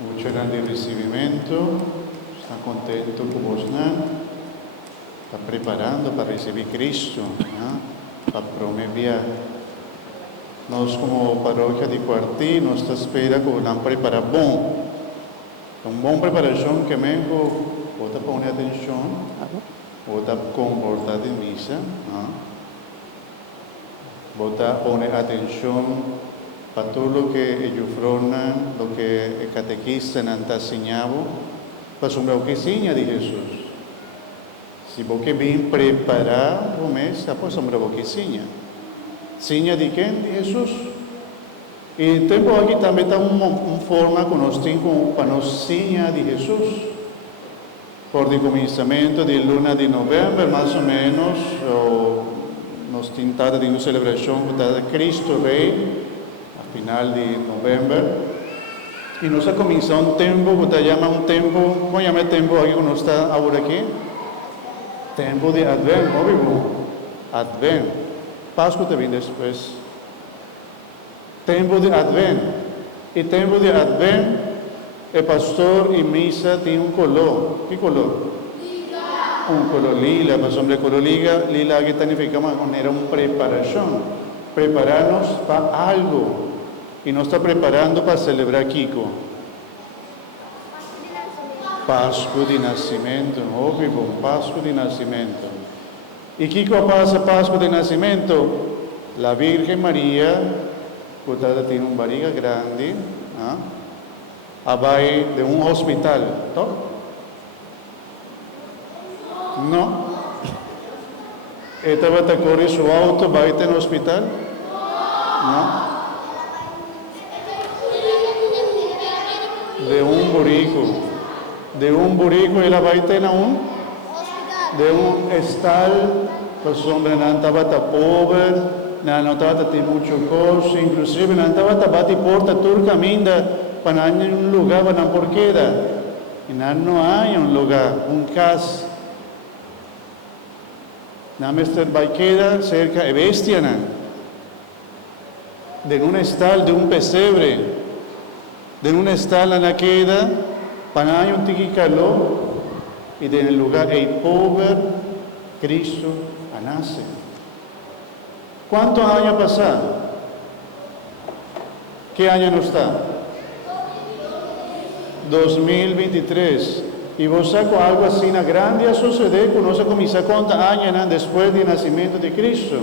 Mucho grande recibimiento, está contento con vos, ¿no? Está preparando para recibir Cristo, ¿no? Para promover. Nós, como paróquia de Quarti, nós está espera que não prepara bom. Uma boa preparação que mesmo bota para atenção, bota comportar de missa, bota para atenção para tudo o que eles falam, o que o catequista não está ensinando, para sobre o que ensina de Jesus. Se você bem preparar, começa para sobre o que ensina. Ensina de quem? De Jesus. E o tempo aqui também está uma forma que nós temos para nos ensinar de Jesus. Por o começamento de luna de novembro, mais ou menos, nós tentamos de uma celebração de Cristo Rei, a final de novembro. E nós começamos um tempo que chama um tempo, como chama o tempo aqui que nós estamos agora aqui? Tempo de Advento, óbvio. Advento. Páscoa também depois. Tempo de Advento. E tempo de Advento, o pastor e missa tem um color. Que color? Lila. Um color lila. Mas sobre color lila aqui significa uma preparação. Preparar-nos para algo. E nós estamos preparando para celebrar Kiko. Páscoa de nascimento. Óbvio, Páscoa de nascimento. E Kiko passa Páscoa de nascimento. A Virgem Maria, que tem uma barriga grande, vai de um hospital. Não? Ela vai correr seu auto, vai ter no hospital? Não? De um buraco. De um buraco ela vai ter na de um estal, pues hombre não estava pobre, não estava ter muito coisa, inclusive não estava bate porta todo caminho para um lugar para não porqueda. E não há um lugar, casa. Não estar vai queda cerca de bestia, de um estal, de um pesebre, de um estal na queda, para um tiquicaló. Y en el lugar el pobre Cristo nace. ¿Cuántos años pasaron? ¿Qué año no está? 2023. Y vos saco algo así grande a suceder cuando se comienza cuántos años después del nacimiento de Cristo.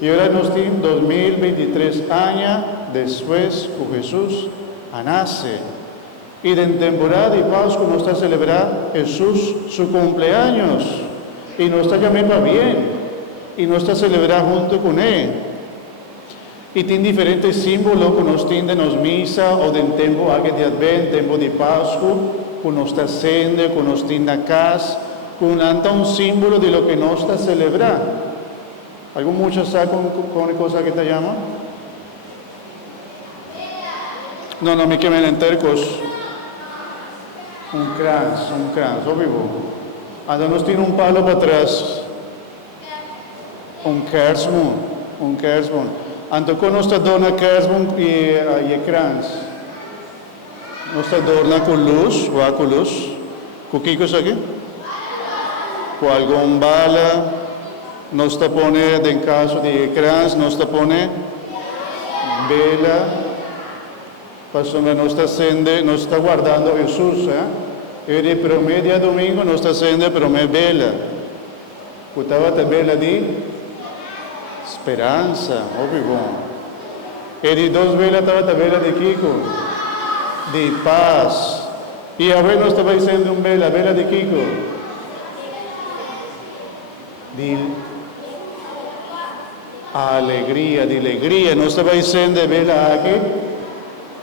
Y ahora nos tiene 2023 años después que Jesús nace. Y en temporada de Pascua nos está celebrando Jesús su cumpleaños. Y nos está llamando bien. Y nos está celebrando junto con Él. Y tiene diferentes símbolos que nos tienen en misa o del tiempo de Advento, tiempo de Pascua, que nos está haciendo, que nos tiene en casa, que un símbolo de lo que nos está celebrando. ¿Algún mucho sabe con cosa que te llama? No, me quemen en tercos. Un crans, óbvio. Anda, nós temos palo para trás. Um kersmon. Anda, quando nós adorna kersmon e crans. Nós adorna com luz, ou com luz. Com que coisa aqui? Com algum bala. Nós está pone, em caso de crans, nós está pone vela. Pastor, nós está guardando Jesus, E de promedio domingo nós está sendo promedio vela. Estava a vela de esperança, óbvio. E de duas velas estava a vela de Kiko, de paz. E a vez nós estava sendo vela de Kiko, de alegria. Nós estava sendo vela aqui.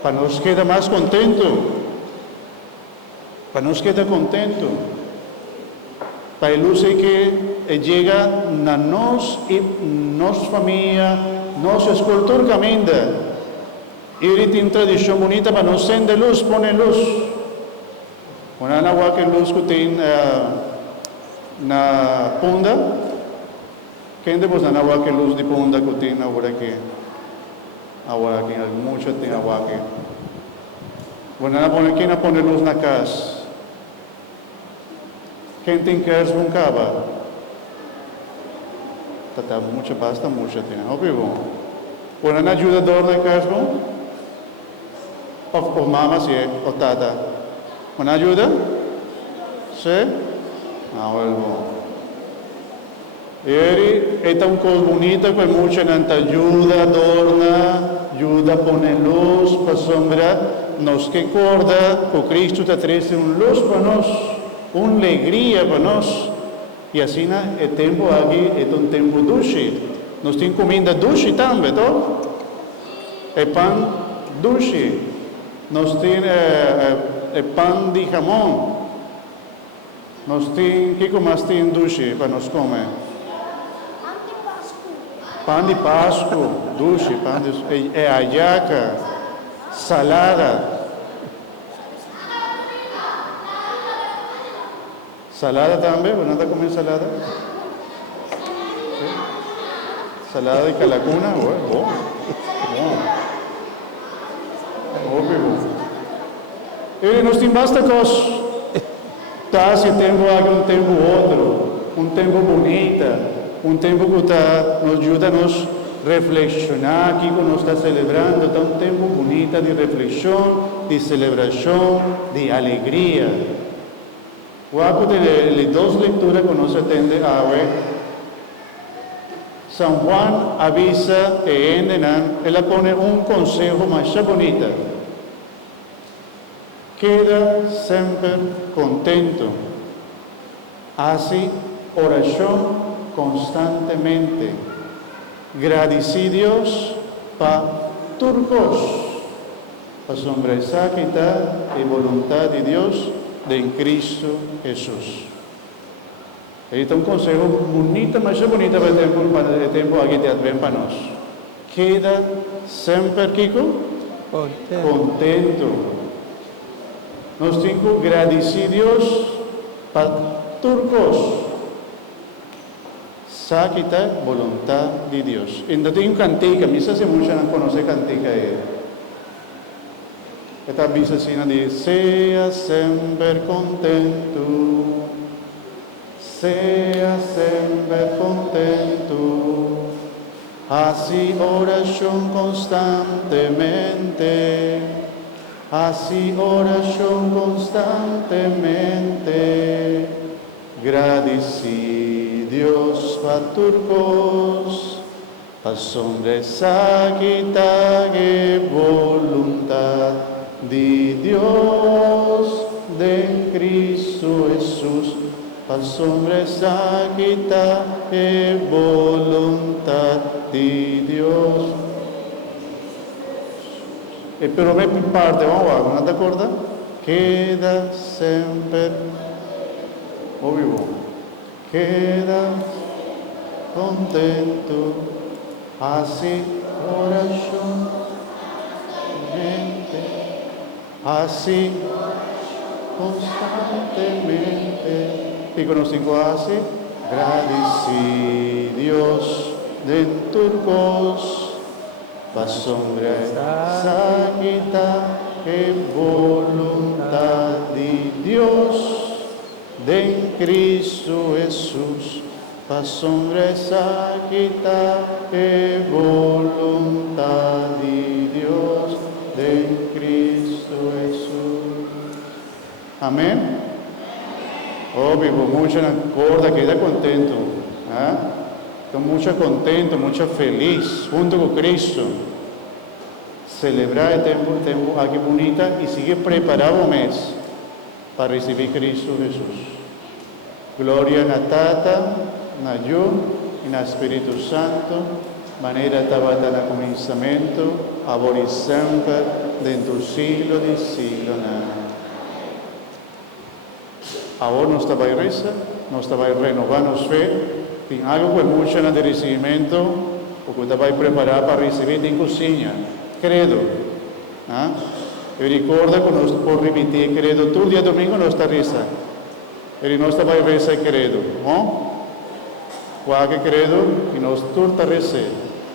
Para nos quedar mais contento, para nos quedar contento, para a luz que chega na nós e nossa família, nossa escultura caminha. E ele tem tradição bonita para nos acender luz, põe luz. Uma água que luz que tem na ponta, quem depois na água que luz de ponta que tem agora aqui. Agora aqui, muito tem agua aqui. Bueno, quem a pone luz na casa? Quem tem casa com cava? Tá basta muita tem. Óbvio. Bueno, na ajuda dor na casa com? O mama se é, o tata. Bueno, ajuda? Se? Bueno. E esta coisa bonita que muita gente ajuda, adorna, ajuda a pôr luz para sombra, nos que acorda que Cristo está trazendo luz para nós, uma alegria para nós. E assim, o tempo aqui é um tempo doce. Nós temos comida doce também, não? É pão doce. Nós temos pão de jamão. Nós temos, o que mais tem doce para nós comer? Pão de Páscoa, doce, é hallaca, salada. Salada também, ¿no está comiendo salada? ¿Sí? Salada de calacuna, bueno. E nós temos bastante coisa. Tá, se tempo aqui, tempo outro, tempo bonita. Tempo que nos ajuda a nos reflexionar aqui que nós estamos celebrando, está tempo bonito de reflexão, de celebração, de alegria. Guapo de as duas leituras que nós atendemos hoje, São Juan avisa e ela põe conselho mais bonito. Queda sempre contento. Assim, oração constantemente. Agradecidos para turcos. Para sombrecer que está a vontade de Deus em Cristo Jesus. Então, conselho bonito, mas é bonito para o tempo aqui de Advento para nós. Queda sempre, Kiko, contento. Nós temos agradecidos para turcos. Sabe que está a vontade de Deus. Então, tem cantiga, missa se muita não conhece cantiga. Esta missa assim diz: Seja sempre contento, seja sempre contento, assim oração constantemente, assim oração constantemente, agradecidos para turcos, para sombrecer que está a vontade de Deus, de Cristo Jesus, para sombrecer que está a vontade de Deus. E pelo menos parte, vamos lá, não te acorda? Queda sempre, vivo, queda contento, assim oração, assim constantemente. E conosco assim, agradecidos de turcos, para sombrecer que está a vontade de Deus, de Cristo Jesus, para sombrecer que está a vontade de Deus, de Cristo Jesus. Amém? Óbvio, muita acorda que está contento. Estou muito contento, muito feliz, junto com Cristo. Celebrar o tempo aqui bonita e seguir preparado o mês para receber Cristo Jesus. Glória na Tata, na Ju e na Espírito Santo, maneira estava no começamento, agora e sempre, dentro do siglo de siglo. Agora nós estamos a rezar, nós estamos a renovar nossa fé, tem algo que muito de recebimento, o que estamos a preparar para receber em cozinha, credo. Eu recordo que nós podemos repetir credo todo dia domingo nós estamos a rezar. E nós estamos a rezar credo, qual que credo que nós todos estamos a rezar.